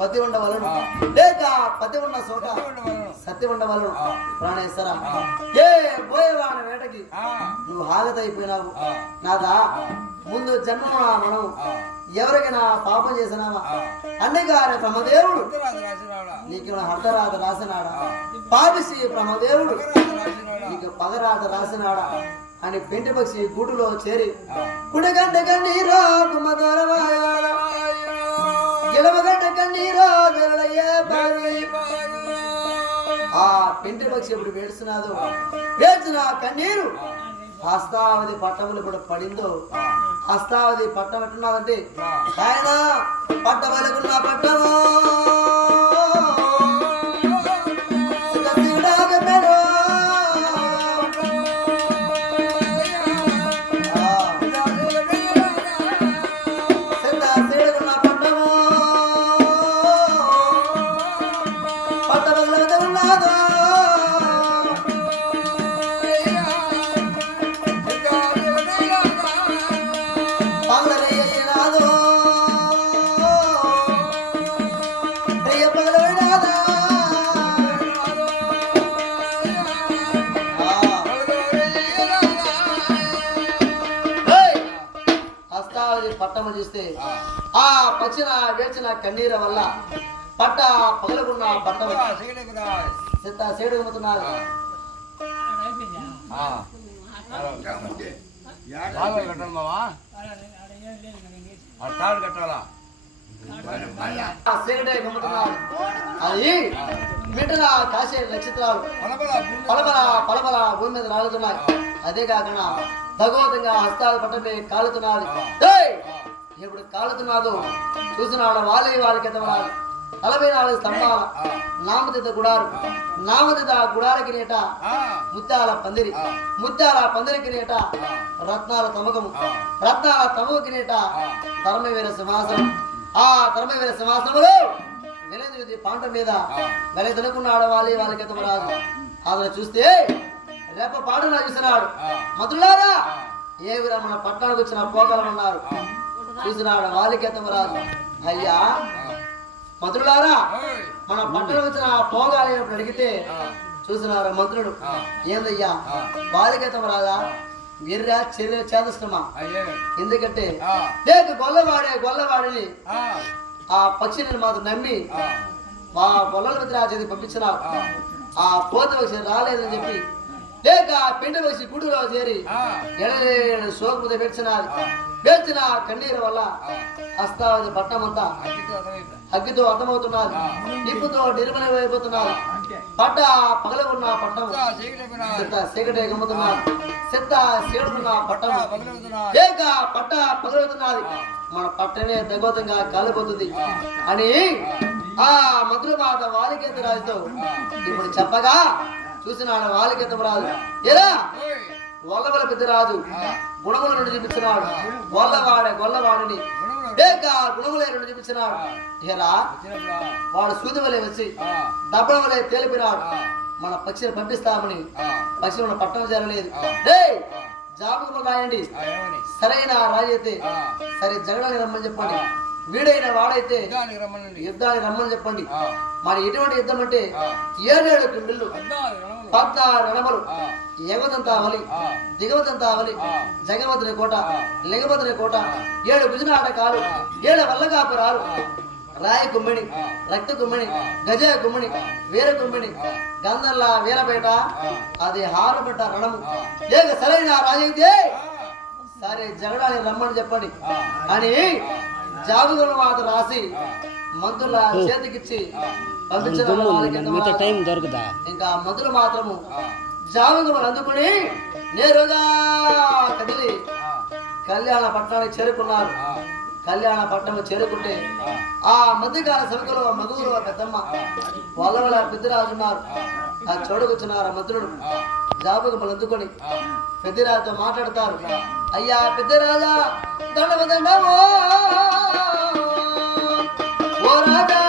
పతి ఉండవలను లేక పతి ఉన్న చోట సత్యం ఉండవలను ప్రాణేశ్వర ఏ పోయేవాడి వేటకి నువ్వు హాగతైపోయినావు నాదా ముందు జన్మ మనం ఎవరికైనా పాపం చేసినావా అన్నగారి బ్రహ్మదేవుడు నీకు హర్తరాత రాసినాడా పాపిసి బ్రహ్మదేవుడు నీకు పగరాత రాసినాడా అని పెంటి పక్షి గూటులో చేరి కుడిగడ్డ కన్నీరో గెలవగడ్డ కన్నీరో ఆ పెంటి పక్షి ఎప్పుడు వేడుస్తున్నాదో వేసిన కన్నీరు హస్తావతి పట్టములు కూడా పడిందో హస్తావతి పట్టం ఎట్టున్నదంటే ఆయన పట్టవలకున్న పట్టము పట్టము చూస్తే ఆ పచ్చిన వేచిన కన్నీర వల్ల పట్ట పగలకున్న పట్టము సేడుతున్నారు అది మిటల కాసే నక్షత్రాలు పలపల భూమి మీద రాలుతున్నాయి. అదే కాకుండా భగవంతంగా హస్తాలు పట్టమే కాలుతున్నది. ఇప్పుడు కాలుతున్నాదో చూసినాడు వాళ్ళకి ఎత్తవరాలు 44 స్తంభాల నామతిత గుడారు నామతిత గుడారకి నేట ముత్యాల పందిరికి నేట రత్నాల తమకము రత్నాల తమకి నేట ధర్మవీర సింహాసనం. ఆ ధర్మవీర సింహాసనములో వెలది పాంట మీద వెల తినకున్నాడు వాళ్ళకి ఎత్తవరాదు. అతను చూస్తే రేప పాడునా చూసినాడు. మధులారా ఏ మన పట్టణానికి వచ్చిన పోగలమన్నారు. చూసినాడు వాళ్ళకి ఎత్తవరాదు. అయ్యా మంత్రులారా మన పట్టణం వచ్చిన పోగాలి అడిగితే చూసినారు మంత్రుడు ఏందయ్యా బాలికతం రాదా వీర్రా చర్య చేదష్టమా ఎందుకంటే లేక గొల్లవాడిని ఆ పక్షిని మాత్రం నమ్మి మా పొలాల మీద చేతి పంపించినారు. ఆ పోత పక్షి రాలేదని చెప్పి లేక పిండ పక్షి గుడిలో చేరి ఎడలేని సోకుత వేర్చిన కన్నీరు వల్ల హస్తావతి పట్టమంతా అగ్గితో అర్థమవుతున్నారు. నిప్పుతో నిర్మలమైపోతున్నారు. పట్ట పగలకున్న పట్టం చీకటి గమ్ముతున్నారు. చెత్త సేడుకున్న పట్టం లేక పట్ట పగలవుతున్నది. మన పట్టనే దగోతంగా కాలిపోతుంది అని ఆ మధురమాత వాలికేత రాజుతో ఇప్పుడు చెప్పగా చూసినాడు వాలికేత రాజు. ఎలా గొల్లవల పెద్దరాజు గుణముల నుండి చూపించినాడు. గొల్లవాడిని లేక గుణములే నుండి చూపించినాడు. ఏరా వాడు సూది వలె వచ్చి దబ్బల వలె తేలిపినాడు. మన పక్షిని పంపిస్తామని పక్షి మన పట్టణం చేరలేదు. జాబుకు కాయండి సరైన రాజు అయితే సరే జగడానికి రమ్మని చెప్పండి. వీడైన వాడైతే యుద్ధానికి రమ్మని చెప్పండి. మరి ఎటువంటి యుద్ధం అంటే 7 కుండలు 14 రణములు ఎగవతంతా అవలి దిగవతంతా అవలి జగవతుని కోట లింగవతుని కోట 7 గుజనాటకాలు 7 వల్లగాపురాలు రాయి కుమ్మిణి రక్త కుమ్మిణి గజ కుమ్మిణి వీర కుమ్మిణి గంధర్ల వీరపేట అది హారపట్ట రణము లేక సరైన రాజైతే సరే జగడానికి రమ్మని చెప్పండి అని జాబుల మాట రాసి మంత్రుల చేతికిచ్చి పంపించడం. ఇంకా మంత్రులు మాత్రము జాబులు అందుకుని నేరుగా కదిలి కళ్యాణ పట్టణానికి చేరుకున్నారు. కళ్యాణ పట్టణం చేరుకుంటే ఆ మధ్యకాల సభలో మగువులు పెద్దమ్మ వాళ్ళ పెద్దరాజు ఉన్నారు. ఆ చోడుకొచ్చినారు. మంత్రుడు జాబులు అందుకొని పెద్దరాజుతో మాట్లాడతారు. అయ్యా పెద్దరాజా దండమో ఓ రాజా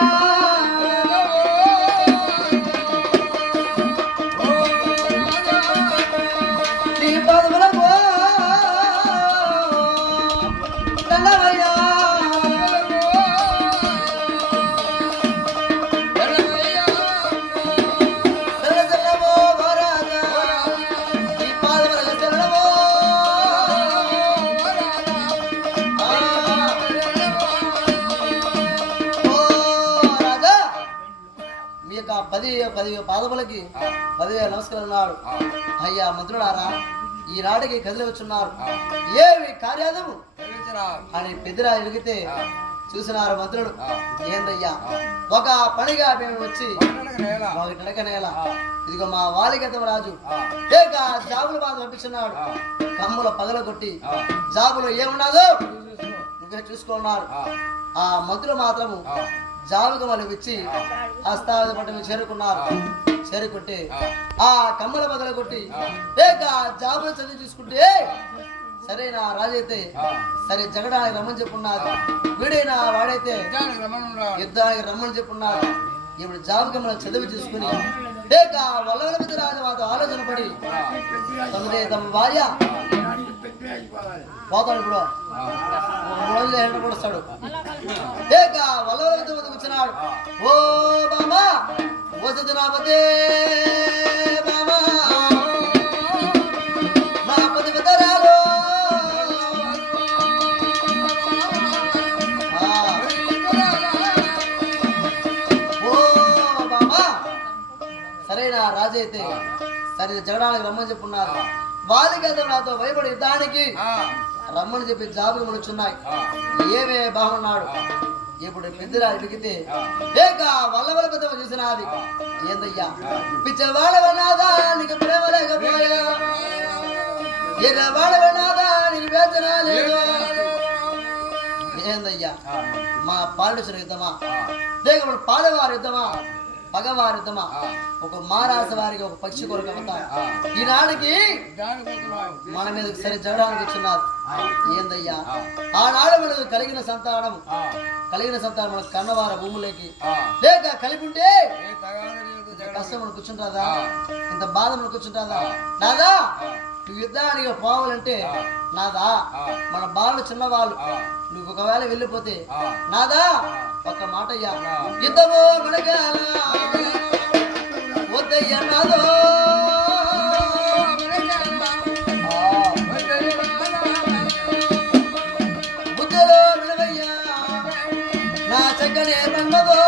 నీ పదములకు దండమయ్యా 10 పాదములకి 10,000 నమస్కారం అన్నాడు. అయ్యా మంత్రులారా, ఈనాటికి కదిలి వచ్చున్నారు, ఏమి కార్యాదము అని పెద్దరా ఎలిగితే చూసినారు మంత్రులు. ఏందయ్యా, ఒక పనిగా మేము వచ్చి నడక నేల ఇదిగో మా వాలిగతం రాజు ఏక జాబులు బాధ పంపిస్తున్నాడు. కమ్ముల పగల కొట్టి జాబులు ఏమున్నదో నువ్వే చూసుకున్నారు. ఆ మంత్రులు మాత్రము జాబుకు వాళ్ళు ఇచ్చి హస్తావతి పట్టణం చేరుకున్నారు. చేరుకుంటే ఆ కమ్మల పగల కొట్టి ఏక జాబులు చదివి చూసుకుంటే సరేనా రాజైతే సరే జగడానికి రమ్మని చెప్పున్నారు. వీడైనా వాడైతే యుద్ధానికి రమ్మని చెప్పున్నారు. ఇప్పుడు జాబు కమ్మల చదివి చూసుకుని లేక వల్లవలపతి రాజు మాతో ఆలోచన పడి తమ భార్య పోతాడు. ఇప్పుడు 3 రోజులు ఎండ పడుస్తాడు. లేక వల్లవలపతి వద్దకు వచ్చినాడు. ఓ బామా వసతి నాపతే బామా నా పతి వదరాలు సరేనా రాజైతే సరే జగడానికి రమ్మని చెప్పున్నారు. వాలిగతం నాతో భయపడి యుద్ధానికి రమ్మని చెప్పి జాబులు ముడుచున్నాయి. ఏమే బాగున్నాడు. ఇప్పుడు పెద్దరా అడిగితే లేక వల్లవలపతమ చూసినది. ఏందయ్యా పిచ్చవాడవనాదా నీకు ప్రేమ లేకపోయా, ఎర్రవాడవనాదా నీకు వేచన లేదు. ఏందయ్యా మా పాండుచుల యుద్ధమా లేక పాలవారి యుద్ధమా పగవారిద్దమా, ఒక మారాస వారికి ఒక పక్షి కొరకు అవుతారు. ఈనాడికి మన మీద సరి జగడానికి వచ్చున్నారు. ఏందయ్యా ఆనాడు మనకు కలిగిన సంతానం మనకు కన్నవార భూములకి లేక కలిపి ఉంటే కష్టం మనం కూర్చుంటాదా, ఇంత బాధ మనం కూర్చుంటాదా. నాదా నువ్వు యుద్ధానికి పోవాలంటే నాదా మన బాలు చిన్నవాళ్ళు, నువ్వు ఒకవేళ వెళ్ళిపోతే నాదా ఒక మాట అయ్యా యుద్ధమో మనగాల వద్దయ్యా నాదో బుద్ధలో విడవయ్యా నా చక్కనే పండదో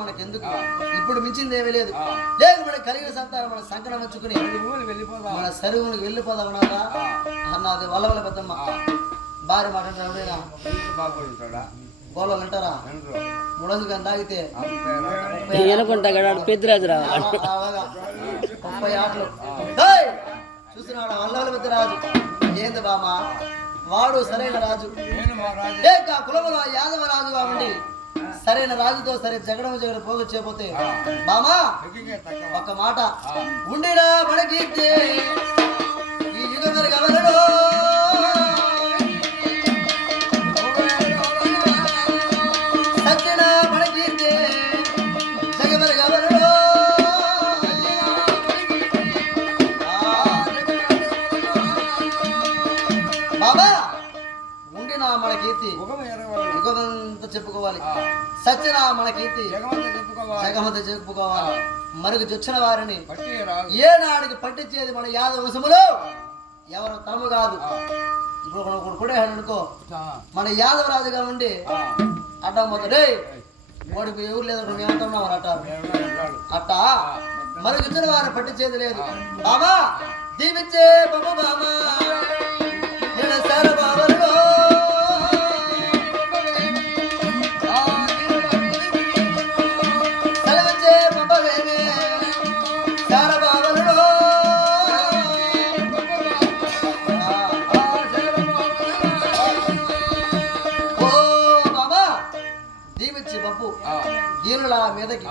మనకెందుకు, ఇప్పుడు మించింది ఏమీ లేదు. లేక మనకు కలిగిన సంతానం మన సంకటం వచ్చుకుని మన సరువునికి వెళ్ళిపోదాం నాదా అన్నది వల్లవల పెద్దమ్మ. భార్య మాట ఎవడైనా గోళలు అంటారా 3 రోజులు కానీ తాగితే 30 ఆటలు చూస్తున్నాడు వల్లవల పెద్ద రాజు. ఏంది బామా వాడు సరైన రాజు లేక కులములో యాదవ రాజు కాబట్టి సరైన రాజుతో సరే జగడం పోగు చేయబోతే బామా ఒక మాట ఉండినా మనకి ఈ యుగం గవర్నడు సత్యనా మనకి జగమరి గవర్నడు బాబా ఉండినా మన కీర్తి యుగమంతా చెప్పుకోవాలి. సత్యన మన కీర్తి జగమంతా చెప్పుకోవాలి. మరుగు చొచ్చిన వారిని ఏనాడికి పట్టించేది మన యాదవ వంశములో ఎవరు తరము కాదు. ఇప్పుడు ఒకడు కూడా అనుకో మన యాదవ రాజుగా ఉండి అడ్డం పోతాడే వాడికి ఎవరు లేదు మేమంటున్నాం అంటారు. అట్టా మరుగు చొచ్చిన వారిని పట్టించేది లేదు. బాబా దీవించే బాబా బామా నేను సార బాబలో దీనుల మీదకి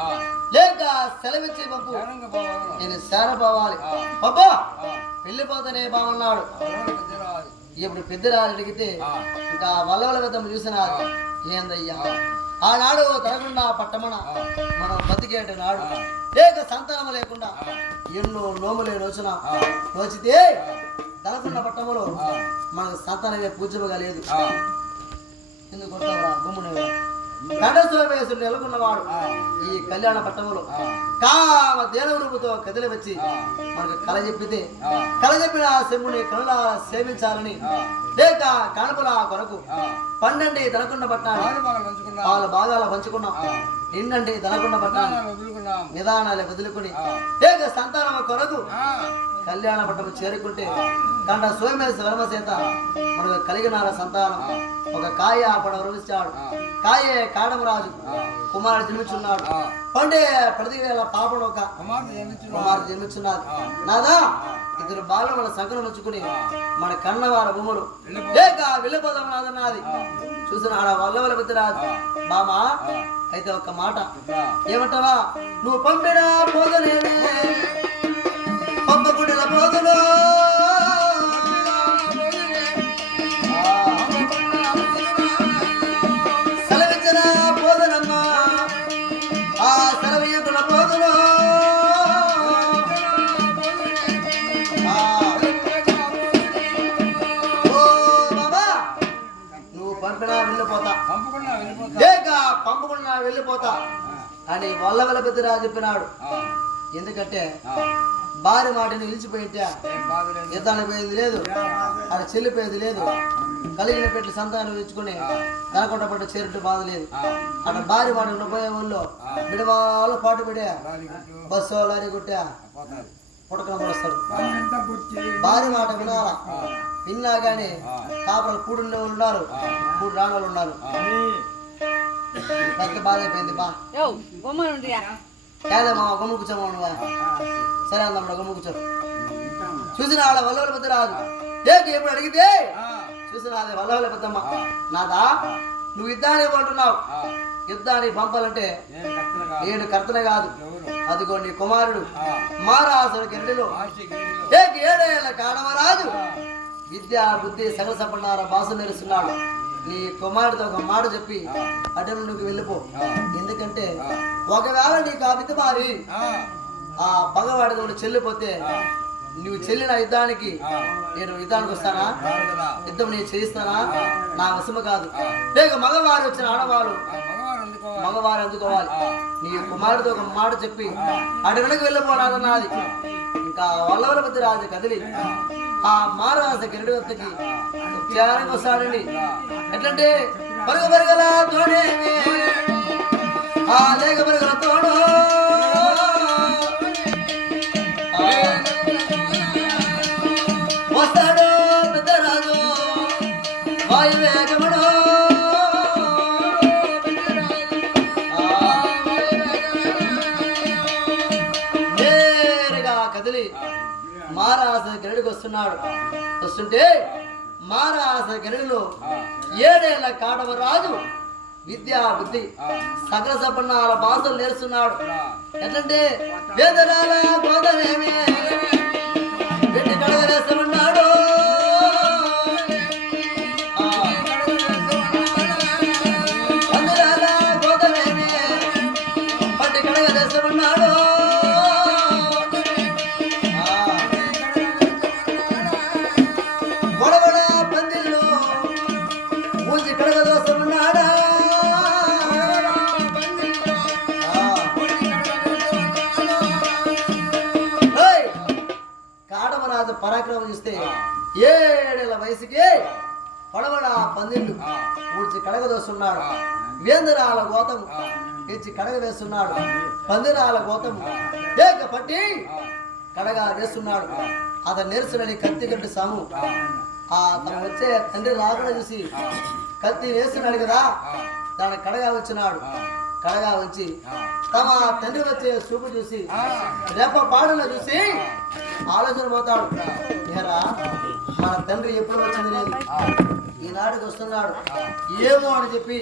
లేక సెలవిచ్చి పంపు నేను సేరపోవాలి అబ్బా వెళ్ళిపోతానే బాగున్నాడు. ఇప్పుడు పెద్దరాజు అడిగితే ఇంకా వల్లవల పెద్దమ్మ చూసిన ఏందయ్యా ఆనాడు తరగకుండా పట్టమన మనం బతికేట నాడు లేక సంతానం లేకుండా ఎన్నో నోములే నోచితే తరగకుండా పట్టములో మనకు సంతానమే పూజగా లేదు. ఎందుకు కొడతావురా గుమ్మునే కండసోమేశ్వరుడు నెలకొన్నవాడు ఈ కళ్యాణ పట్టణంలో కామ దేవరూపుతో కదిలి వచ్చి మనకు కళ చెప్పితే కళ చెప్పిన శంభుని కనుల సేవించాలని లేక కానుపల కొరకు 12 తనకున్న పట్టాన్ని వాళ్ళ భాగాలు పంచుకున్నాం. నిన్నండి తనకున్న పట్టాన్ని నిదానాలు వదులుకుని లేక సంతానం కొరకు కళ్యాణ పట్టణం చేరుకుంటే కండ సోమేశ్వర వర్మ చేత మనకు కలిగిన సంతానం ఒక కాయ పడవరించాడు. కాయే కాడమరాజు కుమారుడు జన్మించున్నాడు. పండే 10,000 పాపడు ఒక కుమారుడు జన్మించున్నాడు. నాదా ఇద్దరు బాలు మన సంకలం ఉంచుకుని మన కన్నవార భూములు లేక వెళ్ళిపోదాం నాదన్నది. చూసిన ఆడ వల్ల పెద్దరాజు బామా అయితే ఒక్క మాట ఏమంటావా? నువ్వు పంపిన పోదనేనే పంపకుడిల పోదులో సెలవిచ్చిన పోదనమ్మా ఆ సెలవీయుకుల పోదులో పంపినా వెళ్ళిపోతా లేక పంపుకున్నా వెళ్ళిపోతా అని వల్ల పెద్దరాజు చెప్పినాడు. ఎందుకంటే భార్య మాటని నిలిచిపోయింటే యుద్ధానికి పోయేది లేదు, అది చెల్లిపోయేది లేదు, కలిగిన పెట్టి సంతానం ఇచ్చుకుని కనకొండ పట్టు చేరుట్టు బాధ లేదు. అక్కడ భార్య మాట పోయే వాళ్ళు బిడవాళ్ళు పాటు పెడే బస్సు లారీ కొట్టా పుట్టకం పడుస్తారు. భార్య మాట వినాలా, విన్నా గాని కాపలు కూడుండే వాళ్ళు ఉన్నారు, కూడు రాని వాళ్ళు ఉన్నారు. పెద్ద బాధ అయిపోయింది. బా కాదమ్మా గమ్ము కూర్చోమా నువ్వా? సరే అందమ్మా గమ్ము కూర్చో. చూసిన వాళ్ళ వల్ల పెద్ద రాదు లేక ఎప్పుడు అడిగితే చూసిన అదే వల్ల పెద్దమ్మ నాదా నువ్వు యుద్ధాన్ని ఇవ్వమంటున్నావు. యుద్ధాన్ని పంపాలంటే నేను కర్తన కాదు, అదిగో నీ కుమారుడు మారాసుడు కిరణిలో లేక 7 ఏళ్ల కాడమరాజు విద్యా బుద్ధి సకల సంపన్నార భాష నేర్చున్నాడు. నీ కుమారుడితో ఒక మాట చెప్పి అటు నువ్వు వెళ్ళిపో. ఎందుకంటే ఒకవేళ నీకు ఆ విద్య మారి ఆ పగవాడితో చెల్లిపోతే నువ్వు చెల్లిన యుద్ధానికి నేను యుద్ధానికి వస్తానా? యుద్ధం నేను చేయిస్తానా? నా వశము కాదు. లేక మగవారు వచ్చిన ఆడవాళ్ళు మగవారు అందుకోవాలి. నీ కుమారుడితో ఒక మాట చెప్పి అటు వెనక్కి వెళ్ళిపోనాదన్నది. ఇంకా వల్లవలపతి రాజు కదిలి ఆ మారవాస కిరీటి వద్దకి ఉద్యానానికి వస్తాడండి. ఎట్లంటే పరుగు పరుగుల తోడే ఆ లేక పరుగుల తోడు వస్తాడు పెద్దరాజు వాయువేగముడు నేరుగా కదిలి మారాస గరుడికి వస్తున్నాడు. వస్తుంటే మారాస గరుడిలో 7 ఏళ్ల కాడమరాజు విద్యా బుద్ధి సకల సంపన్నాల భాషలు నేర్చున్నాడు. ఎట్లంటే వేదరాల గోదమేమి పెట్టి కడగలేస్తున్నాడు. అందరాల గోదమేమి పట్టి కడగలేస్తున్నాడు. పరాక్రమం చూస్తే 7 ఏళ్ల వయసుకి పడవడ పందిళ్ళు ఊడ్చి కడగదోస్తున్నాడు. వేందరాల గోతం తెచ్చి కడగ వేస్తున్నాడు. పందిరాల గోతం దేక పట్టి కడగ వేస్తున్నాడు. అతను నేర్చుడని కత్తి కట్టి సాము తను వచ్చే తండ్రి రాకుండా చూసి కత్తి వేస్తున్నాడు కదా, దాని కడగా వచ్చినాడు. కడగా వచ్చి తమ తండ్రి వచ్చే చూపు చూసి రెప్ప పాడులో చూసి ఆలోచన పోతాడు. ఏరా మన తండ్రి ఎప్పుడు వచ్చింది లేదు, ఈనాటికి వస్తున్నాడు ఏమో అని చెప్పి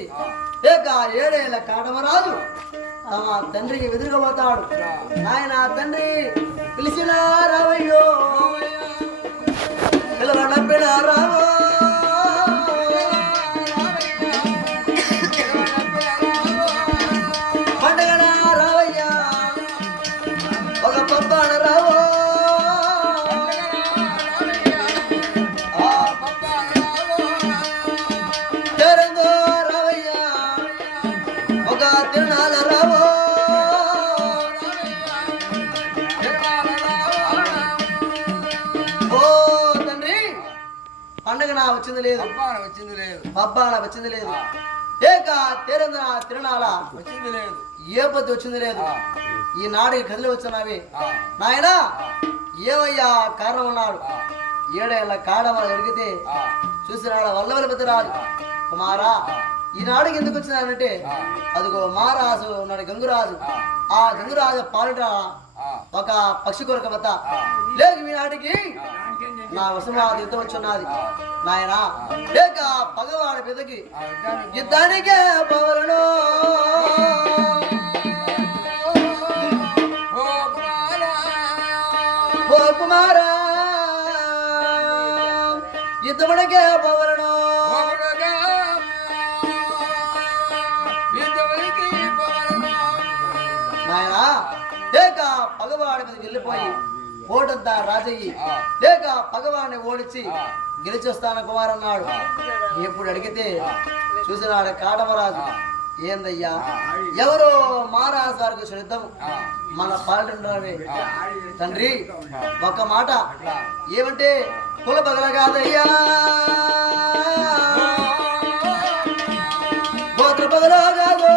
లేక 7 ఏళ్ల కాడమరాజు తమ తండ్రికి ఎదురుగపోతాడు. ఆయన తండ్రి పిలిచిన రావయ్యో పిల్లల నప్పిన రావో పండగన రావయ్యా ఒక పబ్బాన రావో పండగ నా వచ్చింది లేదు, పబ్బాన వచ్చింది లేదు, ఏక తేరందన తిరణాల వచ్చింది లేదు, ఏ పొద్దు వచ్చింది లేదు. ఈనాడికి కదిలి వచ్చినవి నాయనా ఏమయ్యా కారణం ఉన్నాడు. 7 ఏళ్ల కాడమ ఎడిగితే చూసినాడు వల్లవల పెద్దరాజు కుమారా ఈనాడికి ఎందుకు వచ్చినానంటే అదిగో మహారాజు ఉన్నాడు గంగురాజు. ఆ గంగురాజు పాలిట ఒక పక్షి కొరక వద్ద లేక ఈనాటికి నా వసమాది యుద్ధం వచ్చున్నది నాయన, లేక పగవాడి పెదకి యుద్ధానికే పవలను ఓ కుమారా యుద్ధముడికే పవలను నాయనా లేక పగవాడి మీద వెళ్ళిపోయి ఓటంతా రాజయ్యి లేక పగవాడిని ఓడించి గెలిచి వస్తాను కుమార్ అన్నాడు. ఎప్పుడు అడిగితే చూసినాడు కాడమరాజు ఏందయ్యా ఎవరో మహారాజు గారికి యుద్ధం మన పాల్గొనవే తండ్రి. ఒక్క మాట ఏమంటే కుల పగల కాదయ్యా గోత్ర పగల కాదు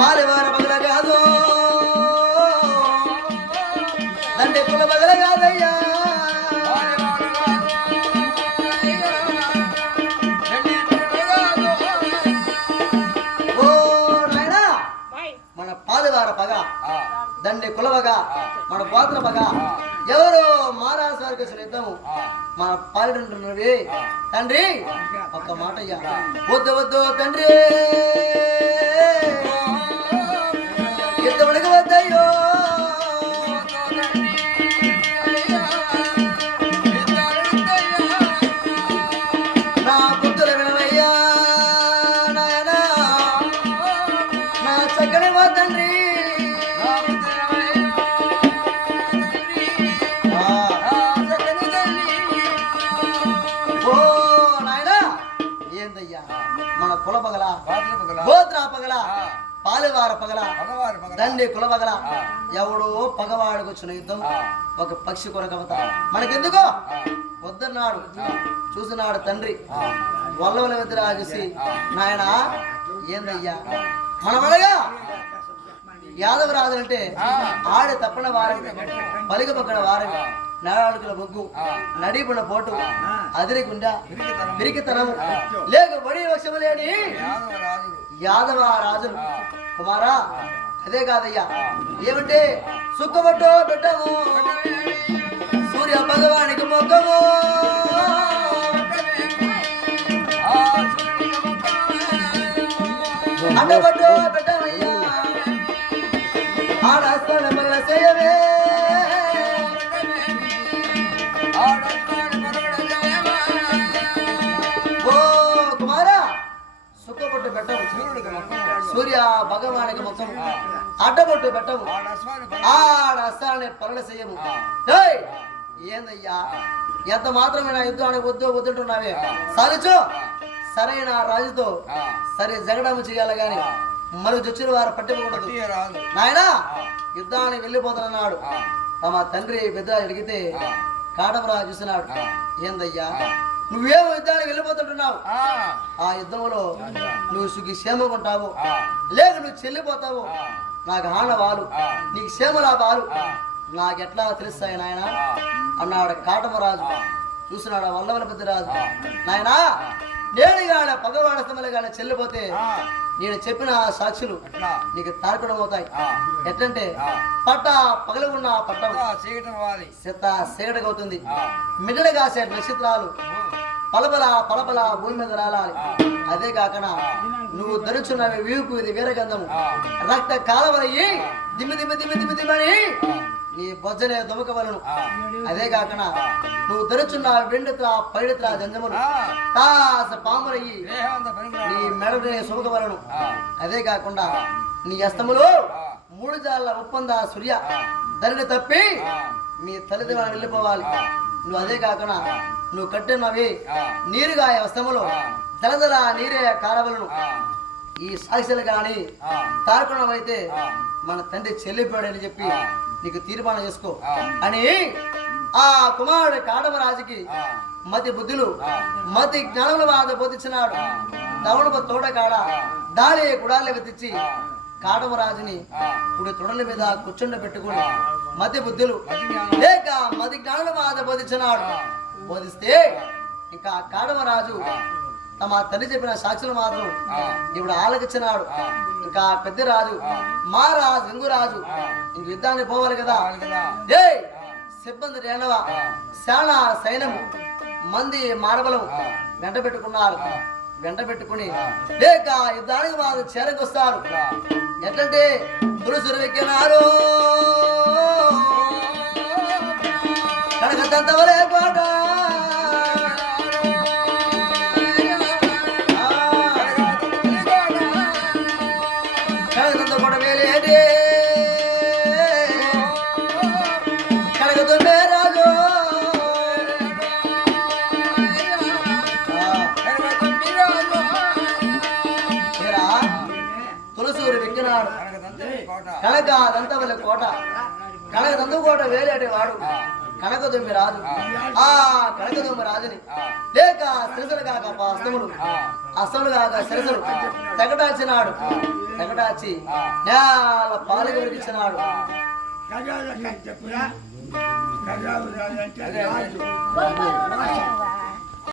పాలివార పగల కాదు తండ్రి కుల పగల కాదయ్యా పగ దండి కులవగా మన గోత్ర పగ ఎవరో మహారాజు వారికి యుద్ధము మన పాలిటవి తండ్రి. ఒక్క మాట అయ్యా వద్దు వద్దు తండ్రి యుద్ధముడికి వద్దయ్యో నా బుద్ధుల వినవయ్యా నాయన నా చక్కని వద్దండ్రి. మన కుల పగల గోత్ర పగల పాలివార పగల దండి కుల పగల ఎవడో పగవాడికి వచ్చిన యుద్ధం ఒక పక్షి కొరకవత మనకెందుకో వద్దన్నాడు. చూసినాడు తండ్రి వల్లవల వద్ద చూసి నాయన ఏందయ్యా మనమడగా యాదవరాజు అంటే ఆడే తప్పన వారవి పలిక పక్కన వారవి నేరాడుకుల బొగ్గు నడిపున పోటు అదిరిగుండా పిరికితనము లేక బడి వశము లేని యాదవ రాజులు కుమారా. అదే కాదయ్యా ఏమంటే సుక్కబట్టో పెట్టము సూర్య భగవానికి మొక్కము అడ్డబట్టో పెట్టమయ్యా ఆడాస్తాన మగ చేయవే సుక్కబొట్టు పెట్టము సూర్య భగవానికి మొత్తం అడ్డబొట్టు పెట్టము ఆడస్తానే పరణ చేయము. ఏందయ్యా ఎంత మాత్రమే యుద్ధానికి వద్దు వద్దుంటున్నావే సరిచు సరైన రాజుతో సరే జగడము చేయాలి గాని మరి చొచ్చిన వారు పట్టింపకూడదు నాయన. యుద్ధానికి వెళ్ళిపోతున్నాడు. తమ తండ్రి పెద్ద అడిగితే కాడమరాజు చూసినాడు ఏందయ్యా నువ్వేమో యుద్ధానికి వెళ్ళిపోతుంటున్నావు, ఆ యుద్ధంలో నువ్వు సుఖి క్షేమం ఉంటావు లేక నువ్వు చెల్లిపోతావు నాకు హాన వాలు నీకు క్షేమలా వాలు నాకెట్లా తెలుస్తాయి నాయన అన్నాడు కాటమరాజు. చూసినాడు వల్లవల పెద్దరాజు నాయనా నేను గాడ పగవాడ స్తమలు గాడ చెల్లిపోతే నేను చెప్పిన సాక్షులు నీకు తార్కడం అవుతాయి. ఎట్లంటే పట్ట పగలు ఉన్న పట్టం చీకటిగా అవుతుంది, మిడలు కాసే నక్షత్రాలు పలపల పలపల భూమి మీద రాలాలి. అదే కాకుండా నువ్వు ధరించున్నవి వీపు ఇది వీరగంధము రక్త కాలవలయ్యి దిమ్మి దిమ్మి దిమ్మి దిమ్మి దిమ్మని నీ బొజ్జనే దుమకవలను. అదే కాకుండా నువ్వు ధరించున్న వెండిత్ర పైడిత్ర జంజములు తాస పాములయ్యి నీ మెడనే సుమకవలను. అదే కాకుండా నీ అస్తములు 3 జాల ఒప్పంద సూర్య ధరిని తప్పి మీ తల్లిదండ్రులు వెళ్ళిపోవాలి. నువ్వు అదే కాకుండా నువ్వు కట్టినవి నీరుగాయ వస్తములు దళదల నీరే కారవలను. ఈ సాక్షులు గాని తార్కుణమైతే మన తండ్రి చెల్లిపోయాడని చెప్పి నీకు తీర్మానం చేసుకో అని ఆ కుమారుడు కాడమరాజుకి మతి బుద్ధులు మతి జ్ఞానముల బాధ బోధించినాడు. తవణపు తోట కాడ దారి గుడాలు వెతిచ్చి కాడమరాజుని ఇప్పుడు తొడల మీద కూర్చుండబెట్టుకుని మతి బుద్ధులు లేక మతి జ్ఞానుల బాధ బోధించినాడు. బోధిస్తే ఇంకా కాడమరాజు తమ తండ్రి చెప్పిన సాక్షులు మాత్రం ఇప్పుడు ఆలకించినాడు. ఇంకా పెద్ద రాజు మహారాజు ఇంగురాజు ఇంక యుద్ధానికి పోవాలి కదా. ఏ సిబ్బంది రేణవ శానా సైన్యము మంది మానవులు వెంట పెట్టుకున్నారు. వెంట పెట్టుకుని లేక యుద్ధానికి వాళ్ళు చేరకొస్తారు. ఎట్లంటే పురుషులు ఎక్కినారు కనకదంతవలే పాట కనకదంత కూడా వేలేటి కనకదుండే రాజు తులసూరు వెక్కినాడు కనక దంతవలె కోట కనకదంత కోట వేలేటి వాడు కనకదుమ్మి రాజు. ఆ కనకదుమ్మి రాజుని లేక శిరసలు కాక అస్తములు అస్తములు కాక శిరసలు తెగటాచినాడు. తెగటాచి నేల పాలు కొరికిచ్చినాడు.